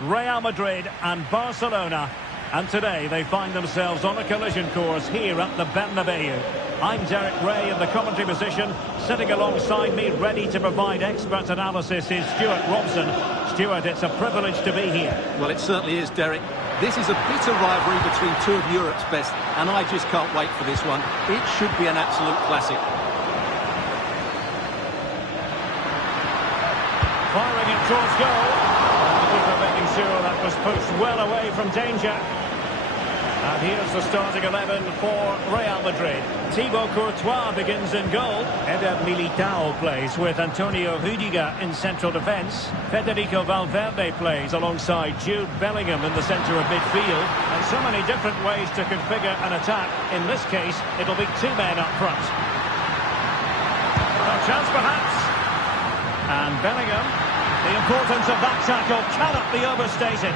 Real Madrid and Barcelona. And today they find themselves on a collision course here at the Bernabeu. I'm Derek Ray in the commentary position. Sitting alongside me, ready to provide expert analysis, is Stuart Robson. Stuart, it's a privilege to be here. Well, it certainly is, Derek. This is a bitter rivalry between two of Europe's best, and I just can't wait for this one. It should be an absolute classic. Firing it towards goal. And the keeper making sure that was pushed well away from danger. And here's the starting 11 for Real Madrid. Thibaut Courtois begins in goal. Eder Militao plays with Antonio Rudiger in central defence. Federico Valverde plays alongside Jude Bellingham in the centre of midfield. And so many different ways to configure an attack. In this case, it'll be two men up front. A chance perhaps. And Bellingham, the importance of that tackle cannot be overstated.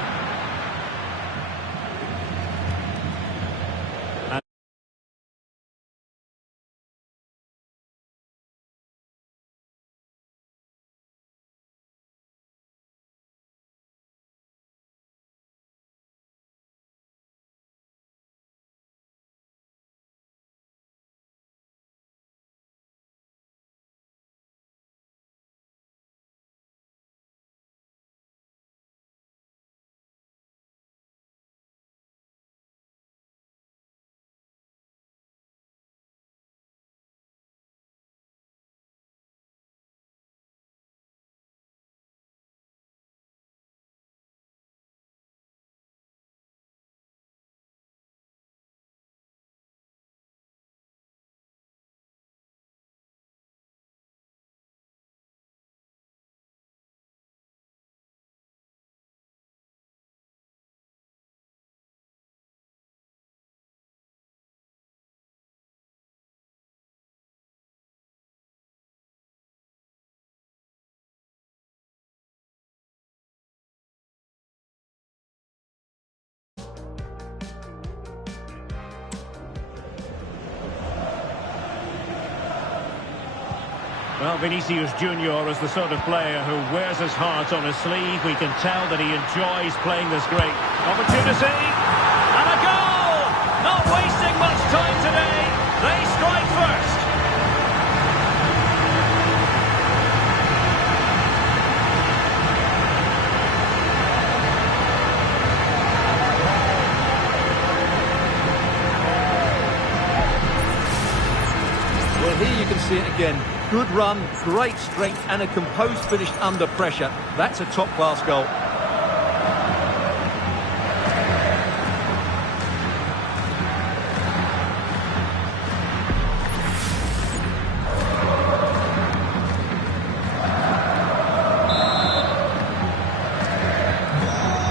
Well, Vinicius Junior is the sort of player who wears his heart on his sleeve. We can tell that he enjoys playing this great opportunity. And a goal! Not wasting much time today. They strike first. Well, here you can see it again. Good run, great strength, and a composed finish under pressure. That's a top-class goal.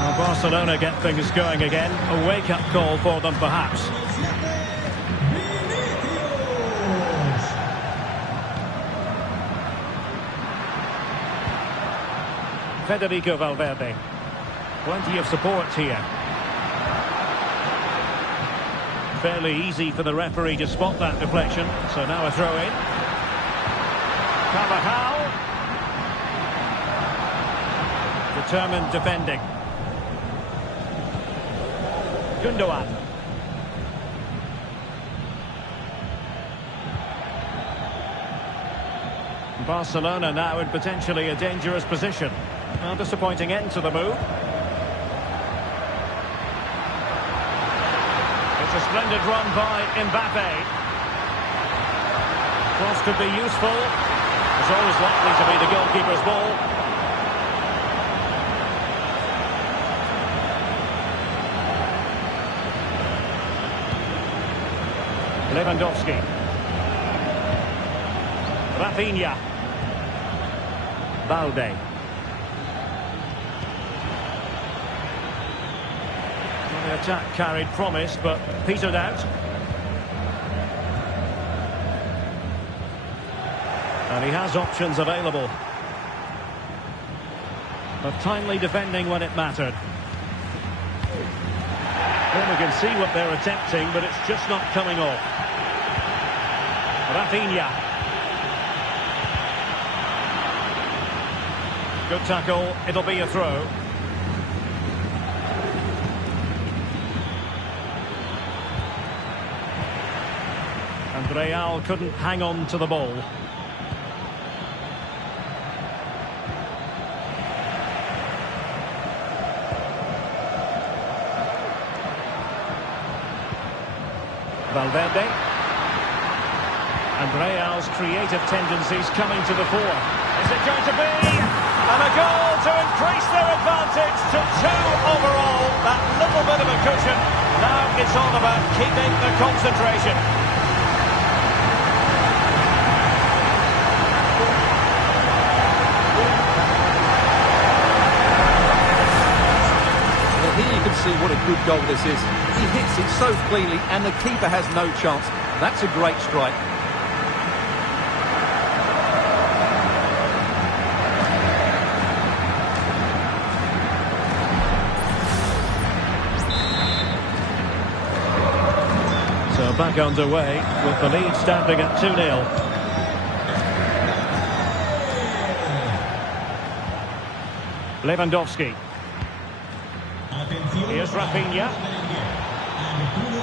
Well, Barcelona get things going again. A wake-up call for them, perhaps. Federico Valverde. Plenty of support here. Fairly easy for the referee to spot that deflection. So now a throw in. Carvajal. Determined defending. Gundogan. Barcelona now in potentially a dangerous position. A disappointing end to the move. It's a splendid run by Mbappe. Cross could be useful. It's always likely to be the goalkeeper's ball. Lewandowski. Rafinha. Balde. The attack carried promise, but petered out. And he has options available. But timely defending when it mattered. Well, we can see what they're attempting, but it's just not coming off. Rafinha. Good tackle, it'll be a throw. Real couldn't hang on to the ball. Valverde. And Real's creative tendencies coming to the fore. Is it going to be? And a goal to increase their advantage to 2 overall. That little bit of a cushion. Now it's all about keeping the concentration. Well, here you can see what a good goal this is. He hits it so cleanly and the keeper has no chance. That's a great strike. So back underway with the lead standing at 2-0. Lewandowski. Here's Rafinha.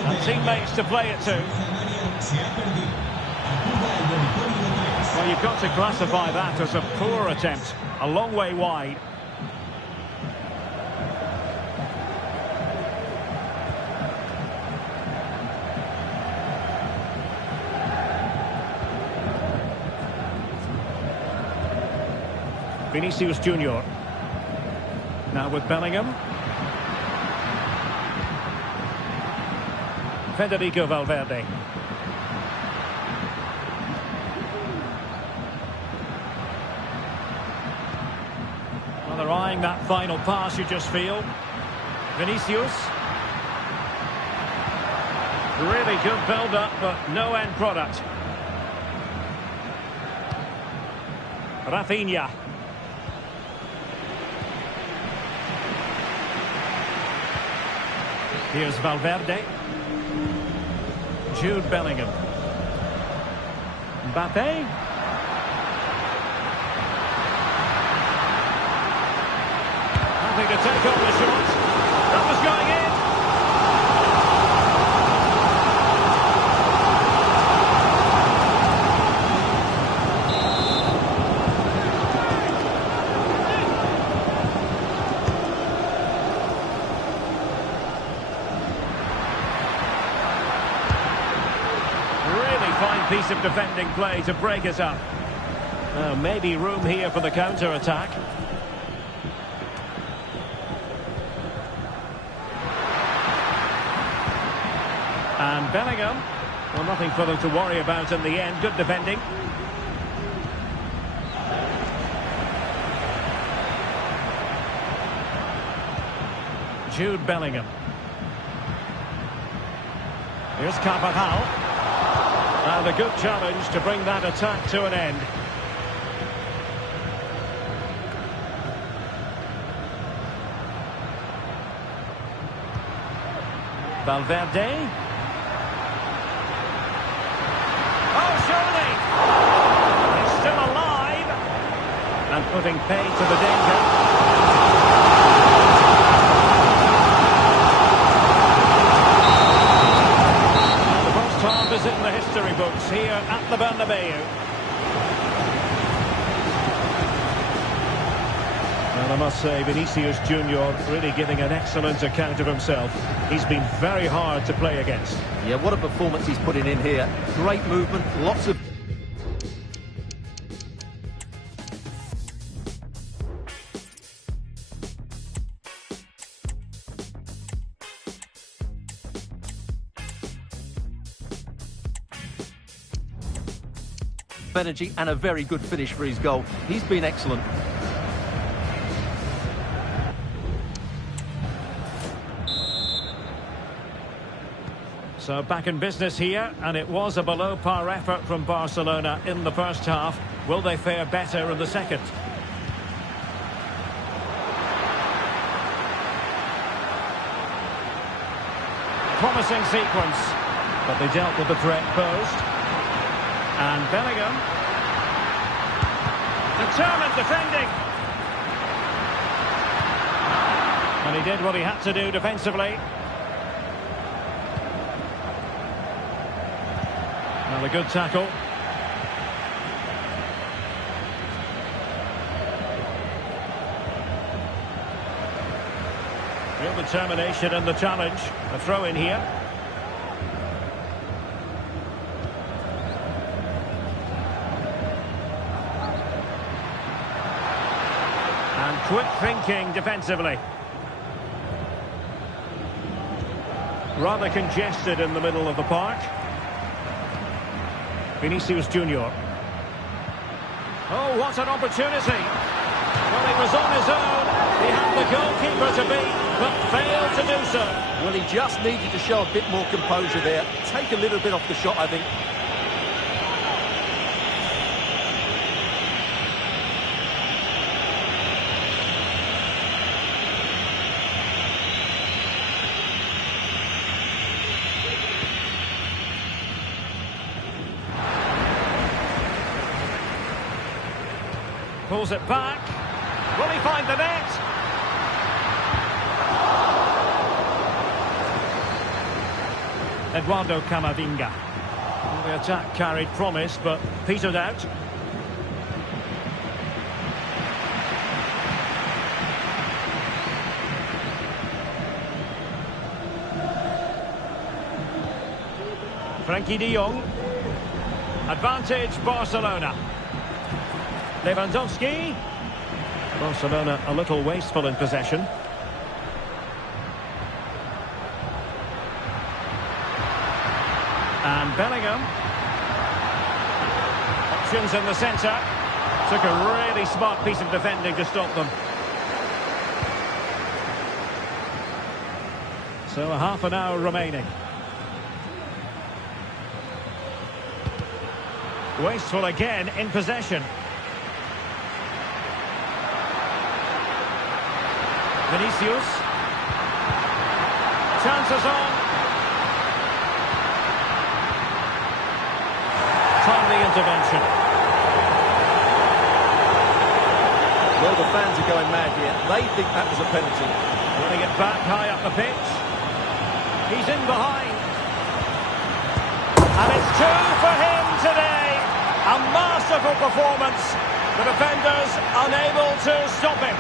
And teammates to play it to. Well, you've got to classify that as a poor attempt. A long way wide. Vinicius Junior. Now with Bellingham. Federico Valverde. Well, they're eyeing that final pass, you just feel. Vinicius. Really good build-up, but no end product. Rafinha. Here's Valverde. Jude Bellingham. Mbappe. Nothing to take on the shot. That was going in. Fine piece of defending play to break it up. Maybe room here for the counter-attack. And Bellingham. Well, nothing for them to worry about in the end. Good defending. Jude Bellingham. Here's Carvajal. And a good challenge to bring that attack to an end. Valverde. Oh, surely! It's still alive. And putting paid to the danger. Is in the history books here at the Bernabeu. And I must say, Vinicius Junior really giving an excellent account of himself. He's been very hard to play against. Yeah, what a performance he's putting in here. Great movement, lots of... energy and a very good finish for his goal. He's been excellent. So back in business here, and it was a below-par effort from Barcelona in the first half. Will they fare better in the second? Promising sequence, but they dealt with the threat posed. And Bellingham. Determined defending. And he did what he had to do defensively. Well, a good tackle. Real determination in the challenge. A throw in here. And quick thinking defensively. Rather congested in the middle of the park. Vinicius Junior. Oh, what an opportunity. Well, he was on his own. He had the goalkeeper to beat, but failed to do so. Well, he just needed to show a bit more composure there. Take a little bit off the shot, I think. Pulls it back. Will he find the net? Eduardo Camavinga. Well, the attack carried promise, but petered out. Frankie de Jong. Advantage Barcelona. Lewandowski. Barcelona a little wasteful in possession. And Bellingham. Options in the centre. Took a really smart piece of defending to stop them. So a half an hour remaining. Wasteful again in possession. Vinicius. Chances on. Timely intervention. Well, the fans are going mad here. They think that was a penalty. Running it back high up the pitch. He's in behind. And it's two for him today. A masterful performance. The defenders unable to stop him.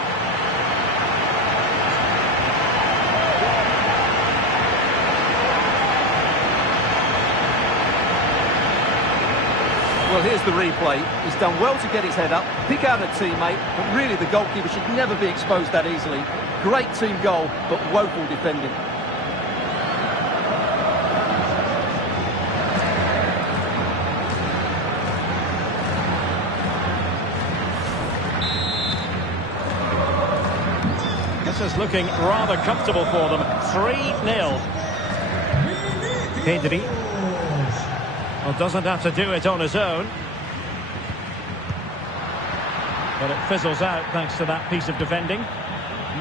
Well, here's the replay. He's done well to get his head up, pick out a teammate, but really the goalkeeper should never be exposed that easily. Great team goal, but woeful defending. This is looking rather comfortable for them. 3-0. Pedri. Well, doesn't have to do it on his own. But it fizzles out thanks to that piece of defending.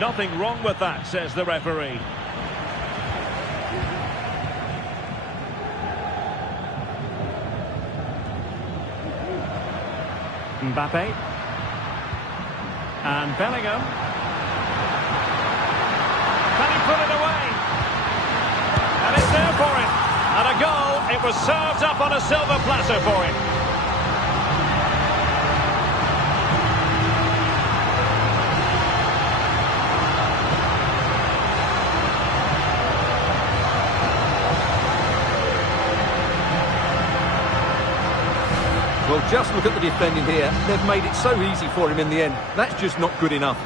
Nothing wrong with that, says the referee. Mbappe. And Bellingham. Can he put it away? And it's there for him. And a goal. It was served up on a silver platter for him. Well, just look at the defending here. They've made it so easy for him in the end. That's just not good enough.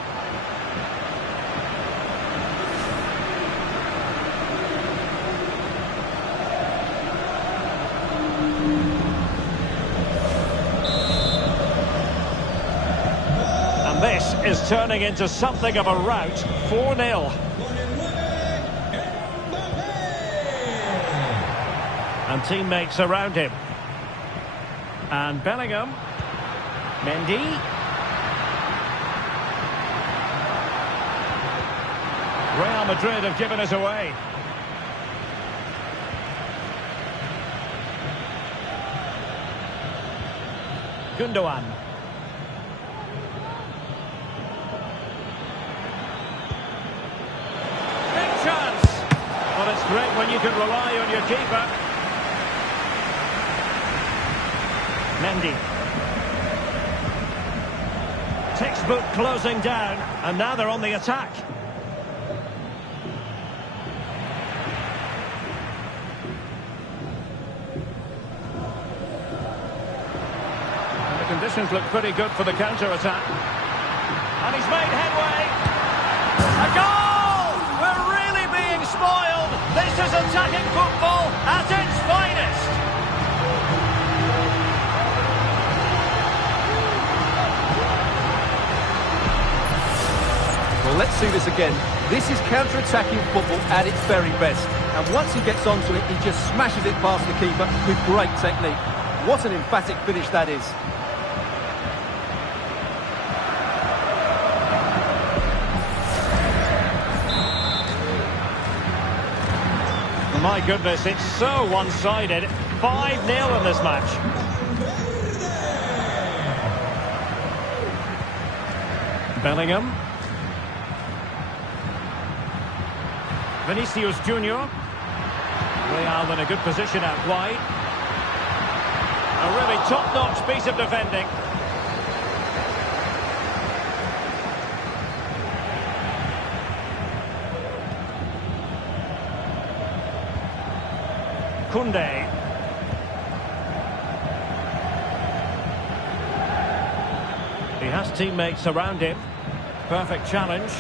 This is turning into something of a rout. 4-0. And teammates around him. And Bellingham. Mendy. Real Madrid have given us away. Gundogan. Well, it's great when you can rely on your keeper. Mendy. Textbook closing down, and now they're on the attack. And the conditions look pretty good for the counter-attack. And he's made headway. A goal! We're really being spoiled. This is attacking football at its finest. Well, let's see this again. This is counter-attacking football at its very best. And once he gets onto it, he just smashes it past the keeper with great technique. What an emphatic finish that is. My goodness, it's so one-sided. 5-0 in this match. Bellingham. Vinicius Junior. Real in a good position out wide. A really top-notch piece of defending. Koundé. He has teammates around him. Perfect challenge.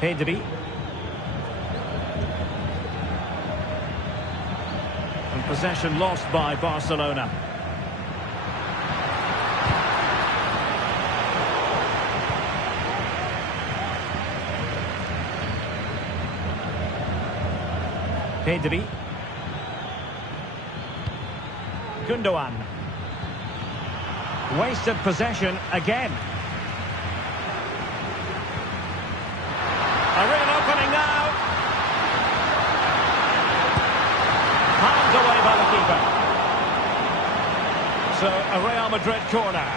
Pedri. And possession lost by Barcelona. Pedri. Gundogan. Wasted possession again. A real opening now. Palmed away by the keeper. So a Real Madrid corner.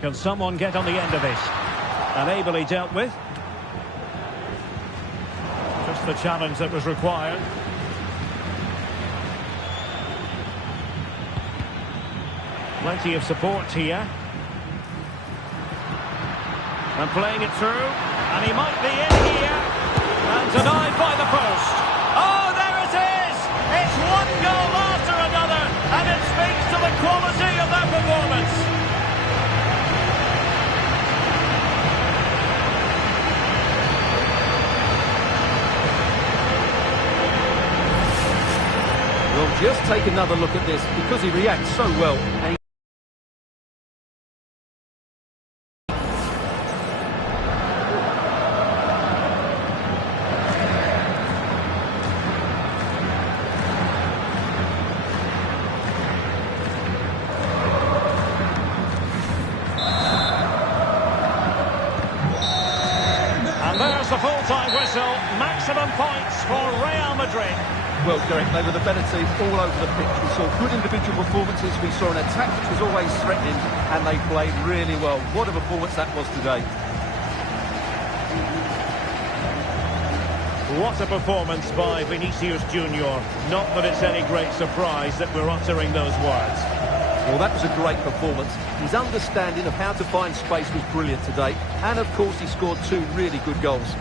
Can someone get on the end of this? And ably dealt with. Just the challenge that was required. Plenty of support here. And playing it through. And he might be in here. And denied by the post. Oh, there it is! It's one goal after another. And it speaks to the quality of their performance. Well, just take another look at this, because he reacts so well. And there's the full-time whistle. Maximum points for Real Madrid. well, Derek, they were the better team all over the pitch. We saw good individual performances, we saw an attack which was always threatening, and they played really well. What a performance that was today. What a performance by Vinicius Junior. Not that it's any great surprise that we're uttering those words. Well, that was a great performance. His understanding of how to find space was brilliant today, and of course he scored two really good goals.